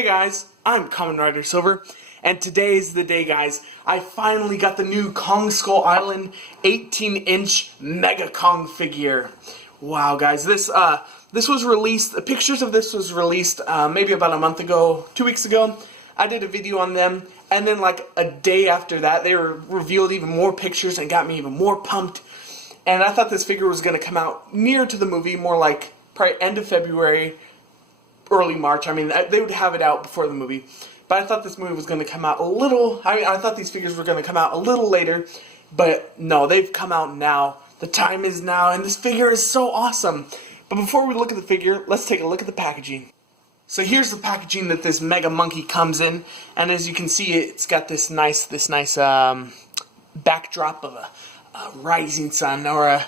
Hey guys, I'm Kamen Rider Silver, and today's the day, guys. I finally got the new Kong Skull Island 18-inch Mega Kong figure. Wow, guys, this was released. The pictures of this was released maybe about a month ago, 2 weeks ago. I did a video on them, and then like a day after that, they revealed even more pictures and got me even more pumped. And I thought this figure was going to come out near to the movie, more like probably end of February, early March. I mean, they would have it out before the movie. But I thought this movie was going to come out a little... I thought these figures were going to come out a little later. But no, they've come out now. The time is now, and this figure is so awesome. But before we look at the figure, let's take a look at the packaging. So here's the packaging that this Mega Monkey comes in. And as you can see, it's got this nice backdrop of a rising sun, or a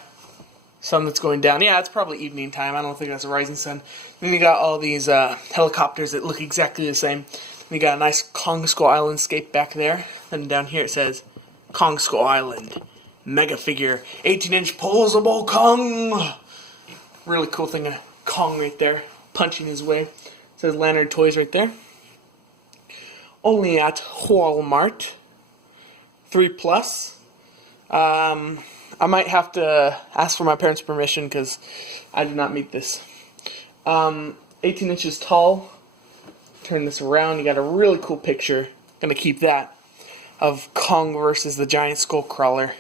sun that's going down. Yeah, it's probably evening time. I don't think that's a rising sun. Then you got all these helicopters that look exactly the same. Then you got a nice Kong Skull Island scape back there. Then down here it says Kong Skull Island Mega Figure 18-inch Poseable Kong. Really cool thing of Kong right there, punching his way. It says Lantern Toys right there. Only at Walmart 3+. I might have to ask for my parents' permission because I did not meet this. 18 inches tall. Turn this around. You got a really cool picture. Gonna keep that of Kong versus the giant skull crawler.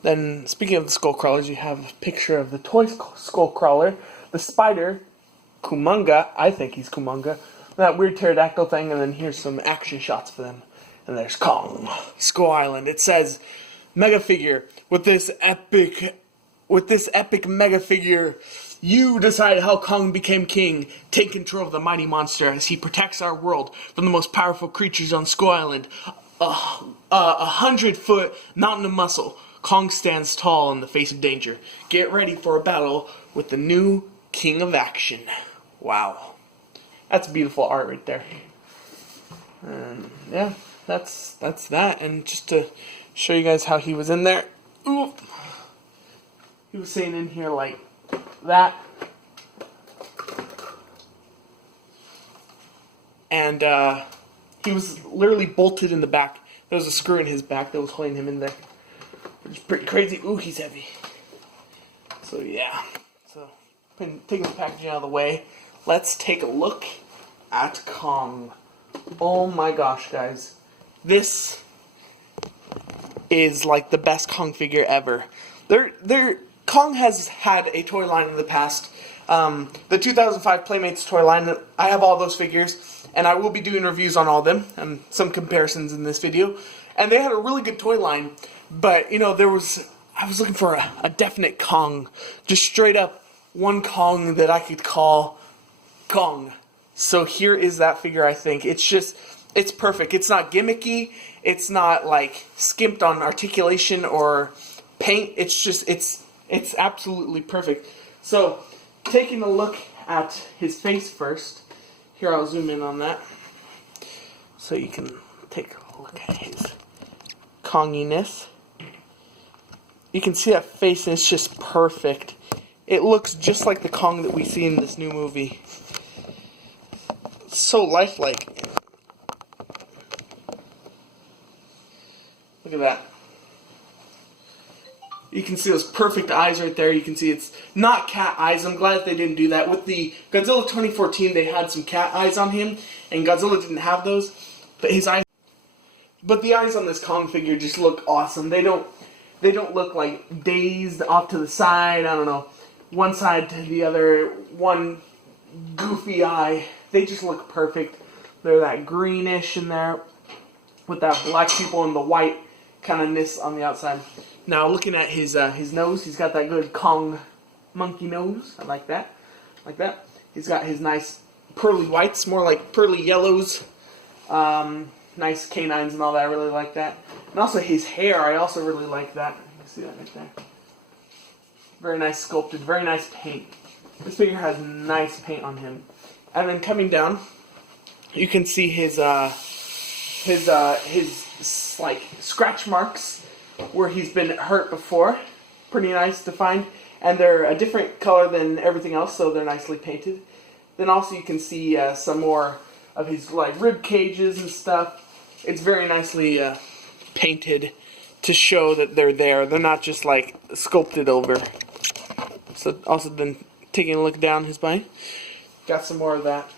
Then, speaking of the skull crawlers, you have a picture of the toy skull crawler, the spider, Kumonga. I think he's Kumonga. That weird pterodactyl thing, and then here's some action shots for them. And there's Kong Skull Island. It says Mega Figure. With this epic mega figure, you decide how Kong became king. Take control of the mighty monster as he protects our world from the most powerful creatures on Skull Island. 100-foot mountain of muscle. Kong stands tall in the face of danger. Get ready for a battle with the new king of action. Wow. That's beautiful art right there. Yeah, that's that. And just to show you guys how he was in there. Ooh. He was saying in here like that. And he was literally bolted in the back. There was a screw in his back that was holding him in there. Which is pretty crazy. Ooh, he's heavy. So yeah. So taking the packaging out of the way, let's take a look at Kong. Oh my gosh, guys. This is like the best Kong figure ever. Kong has had a toy line in the past. The 2005 Playmates toy line, I have all those figures, and I will be doing reviews on all of them, and some comparisons in this video. And they had a really good toy line, but, you know, I was looking for a definite Kong. Just straight up one Kong that I could call Kong. So here is that figure, I think. It's perfect. It's not gimmicky. It's not like skimped on articulation or paint. It's absolutely perfect. So, taking a look at his face first. Here, I'll zoom in on that. So you can take a look at his Konginess. You can see that face, and it's just perfect. It looks just like the Kong that we see in this new movie. It's so lifelike. Look at that. You can see those perfect eyes right there. You can see it's not cat eyes. I'm glad they didn't do that. With the Godzilla 2014, they had some cat eyes on him, and Godzilla didn't have those. But the eyes on this Kong figure just look awesome. They don't look like dazed off to the side. I don't know, one side to the other, one goofy eye. They just look perfect. They're that greenish in there with that black pupil and the white kind of ness on the outside. Now looking at his nose, he's got that good Kong monkey nose. I like that. Like that. He's got his nice pearly whites, more like pearly yellows. Nice canines and all that. I really like that. And also his hair, I also really like that. You can see that right there. Very nice sculpted, very nice paint. This figure has nice paint on him. And then coming down, you can see his like scratch marks where he's been hurt before. Pretty nice to find. And they're a different color than everything else, so they're nicely painted. Then also you can see some more of his like rib cages and stuff. It's very nicely painted to show that they're there. They're not just like sculpted over. So also then taking a look down his body, got some more of that.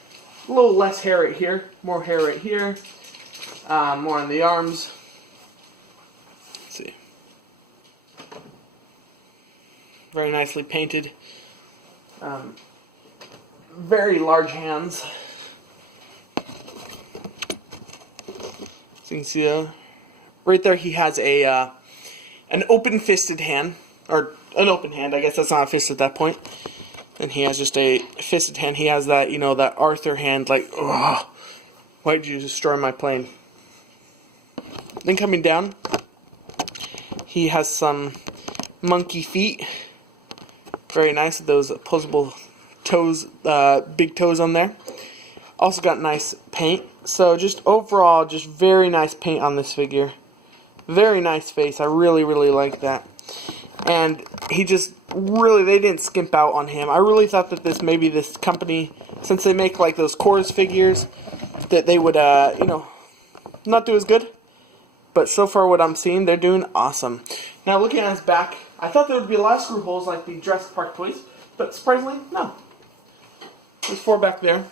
A little less hair right here, more hair right here, more on the arms. Let's see. Very nicely painted. Very large hands. So you can see right there he has a an open-fisted hand, or an open hand. I guess that's not a fist at that point. And he has just a fisted hand. He has that, you know, that Arthur hand, like, ugh, why did you destroy my plane? Then coming down, he has some monkey feet. Very nice with those Poseable toes, big toes on there. Also got nice paint. So just overall, just very nice paint on this figure. Very nice face. I really, really like that. And he just really, they didn't skimp out on him. I really thought that this company, since they make like those Chorus figures, that they would, you know, not do as good. But so far what I'm seeing, they're doing awesome. Now looking at his back, I thought there would be a lot of screw holes like the Jurassic Park toys, but surprisingly, no. There's 4 back there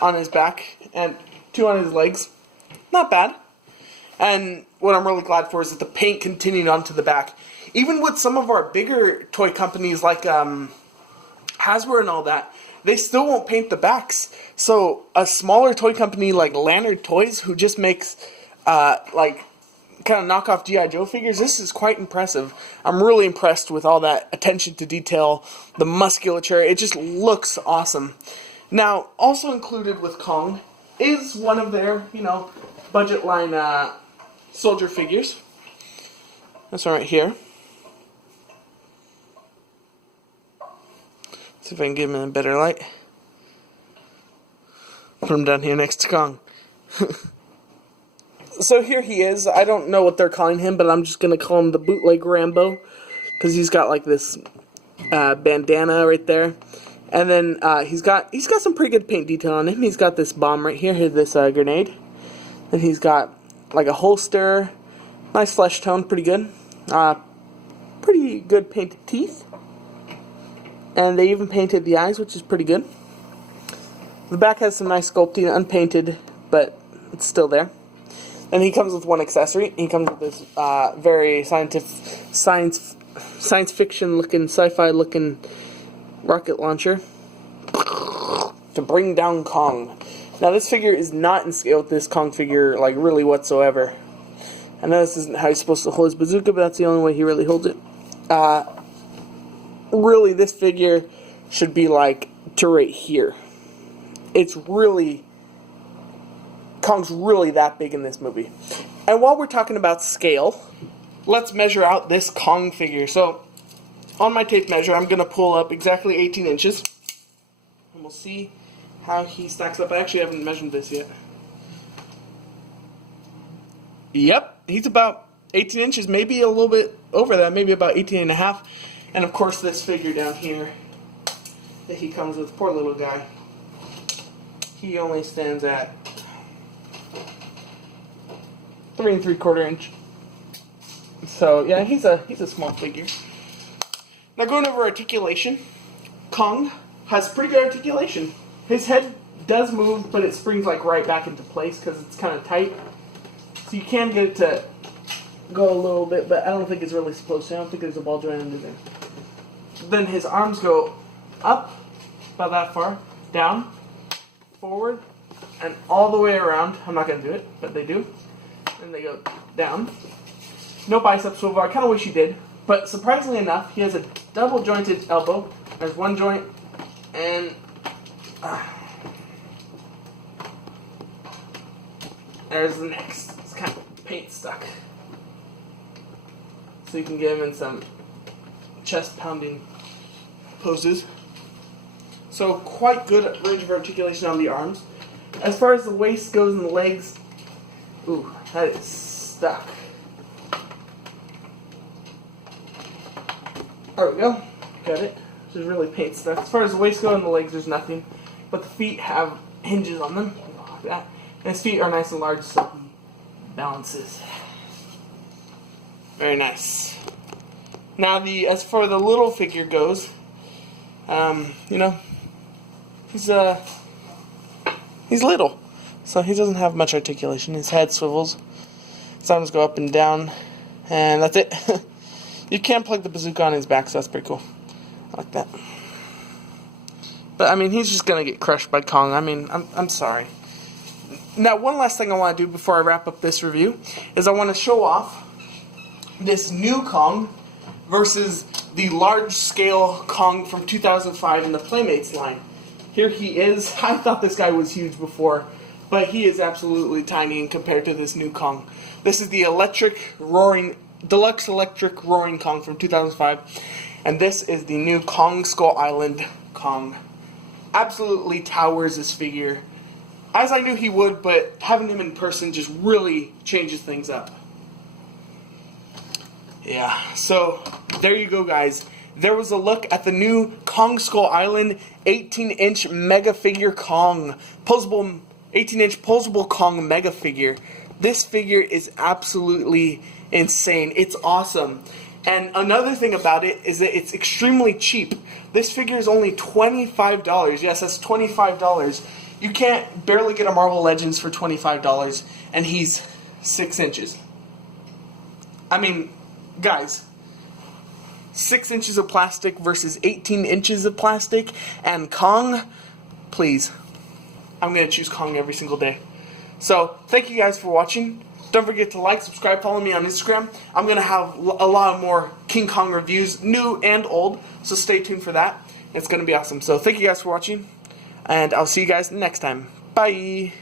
on his back and 2 on his legs. Not bad. And what I'm really glad for is that the paint continued onto the back. Even with some of our bigger toy companies like Hasbro and all that, they still won't paint the backs. So a smaller toy company like Lanyard Toys, who just makes like kind of knockoff G.I. Joe figures, this is quite impressive. I'm really impressed with all that attention to detail, the musculature. It just looks awesome. Now, also included with Kong is one of their, you know, budget line soldier figures. This one right here. See if I can give him a better light. Put him down here next to Kong. So here he is. I don't know what they're calling him, but I'm just going to call him the bootleg Rambo. Because he's got like this bandana right there. And then he's got some pretty good paint detail on him. He's got this bomb right here, this grenade. And he's got like a holster. Nice flesh tone, pretty good. Pretty good painted teeth. And they even painted the eyes, which is pretty good. The back has some nice sculpting, unpainted, but it's still there. And he comes with one accessory. He comes with this very science fiction looking, sci-fi looking rocket launcher to bring down Kong. Now this figure is not in scale with this Kong figure, like really whatsoever. I know this isn't how he's supposed to hold his bazooka, but that's the only way he really holds it. Really, this figure should be like to right here. It's really, Kong's really that big in this movie. And while we're talking about scale, let's measure out this Kong figure. So, on my tape measure, I'm going to pull up exactly 18 inches. And we'll see how he stacks up. I actually haven't measured this yet. Yep, he's about 18 inches, maybe a little bit over that, maybe about 18 and a half. And of course this figure down here that he comes with, poor little guy, he only stands at 3 3/4 inch. So yeah, he's a small figure. Now going over articulation, Kong has pretty good articulation. His head does move, but it springs like right back into place because it's kind of tight. So you can get it to go a little bit, but I don't think it's really supposed to. I don't think there's a ball joint under there. Then his arms go up about that far, down, forward, and all the way around. I'm not going to do it, but they do. And they go down. No bicep swivel. I kind of wish he did. But surprisingly enough, he has a double jointed elbow. There's one joint, and there's the next. It's kind of paint stuck. So you can get him in some chest pounding poses. So quite good range of articulation on the arms. As far as the waist goes and the legs, ooh, that is stuck. There we go. Got it. Just really paint stuck. As far as the waist goes and the legs, there's nothing. But the feet have hinges on them, like that. And his feet are nice and large, so he balances. Very nice. Now, as for the little figure goes, you know, he's little, so he doesn't have much articulation. His head swivels, his arms go up and down, and that's it. You can plug the bazooka on his back, so that's pretty cool. I like that. But I mean, he's just gonna get crushed by Kong. I mean, I'm sorry. Now, one last thing I want to do before I wrap up this review is I want to show off this new Kong versus the large-scale Kong from 2005 in the Playmates line. Here he is. I thought this guy was huge before, but he is absolutely tiny compared to this new Kong. This is the Deluxe Electric Roaring Kong from 2005, and this is the new Kong Skull Island Kong. Absolutely towers this figure, as I knew he would, but having him in person just really changes things up. Yeah, so there you go, guys. There was a look at the new Kong Skull Island 18-inch Mega Figure Kong. 18-inch Poseable Kong Mega Figure. This figure is absolutely insane. It's awesome. And another thing about it is that it's extremely cheap. This figure is only $25. Yes, that's $25. You can't barely get a Marvel Legends for $25, and he's 6 inches. I mean, guys, 6 inches of plastic versus 18 inches of plastic, and Kong, please. I'm going to choose Kong every single day. So, thank you guys for watching. Don't forget to like, subscribe, follow me on Instagram. I'm going to have a lot more King Kong reviews, new and old, so stay tuned for that. It's going to be awesome. So, thank you guys for watching, and I'll see you guys next time. Bye!